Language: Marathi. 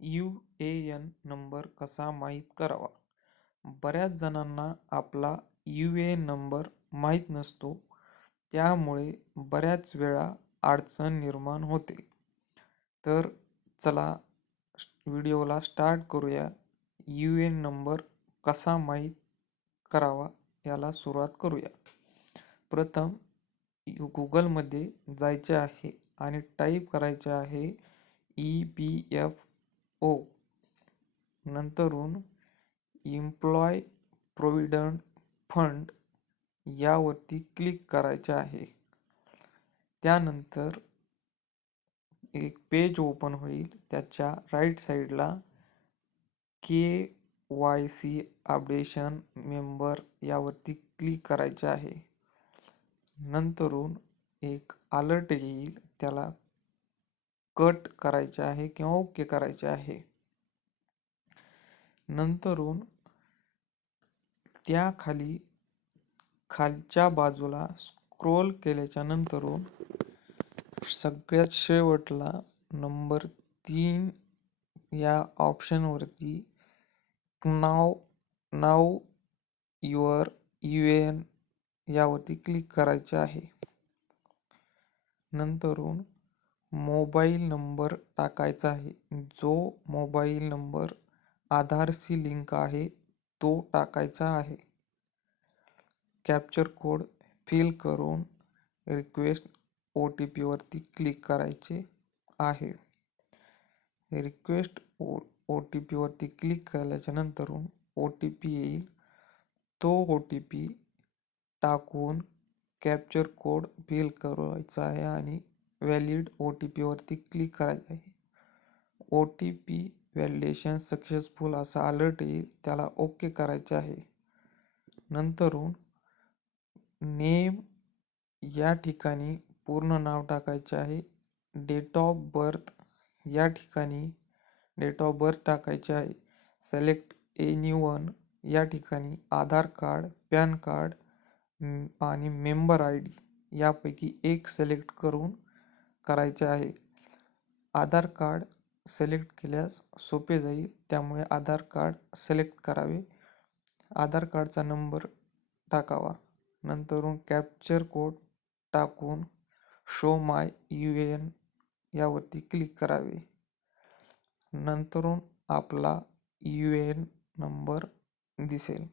UAN नंबर कसा माहीत करावा? बऱ्याच जणांना आपला UAN नंबर माहीत नसतो, त्यामुळे बऱ्याच वेळा अडचण निर्माण होते. तर चला व्हिडिओला स्टार्ट करूया. UAN नंबर कसा माहीत करावा याला सुरुवात करूया. प्रथम गुगलमध्ये जायचे आहे आणि टाईप करायचे आहे EPFO. नंतरून एम्प्लॉय प्रोव्हिडंट फंड यावरती क्लिक करायचे आहे. त्यानंतर एक पेज ओपन होईल. त्याच्या राईट साईडला KYC अपडेशन मेंबर यावरती क्लिक करायचे आहे. नंतरून एक अलर्ट येईल, त्याला कट करायचे आहे किंवा ओके करायचे आहे. नंतरून त्याखाली खालच्या बाजूला स्क्रोल केल्याच्या नंतरून सगळ्यात शेवटला नंबर 3 या ऑप्शनवरती नाव युअर UAN यावरती क्लिक करायचे आहे. नंतरून मोबाईल नंबर टाकायचा आहे. जो मोबाईल नंबर आधारशी लिंक आहे तो टाकायचा आहे. कॅप्चर कोड फिल करून रिक्वेस्ट OTP वरती क्लिक करायचे आहे. रिक्वेस्ट OTP वरती क्लिक केल्याच्या नंतरून OTP येईल. तो OTP टाकून कॅप्चर कोड फिल करायचा आहे आणि व्हॅलिड OTP वरती क्लिक करायचे आहे. OTP व्हॅलिडेशन सक्सेसफुल असा अलर्ट येईल, त्याला ओके करायचे आहे. नंतरून नेम या ठिकाणी पूर्ण नाव टाकायचे आहे. डेट ऑफ बर्थ या ठिकाणी डेट ऑफ बर्थ टाकायचे आहे. सिलेक्ट एनीवन या ठिकाणी आधार कार्ड, पॅन कार्ड आणि मेंबर ID यापैकी एक सिलेक्ट करून करायचे आहे. आधार कार्ड सिलेक्ट केल्यास सोपे जाईल, त्यामुळे आधार कार्ड सिलेक्ट करावे. आधार कार्डचा नंबर टाकावा. नंतरून कॅप्चर कोड टाकून शो माय UAN यावरती क्लिक करावे. नंतरून आपला UAN नंबर दिसेल.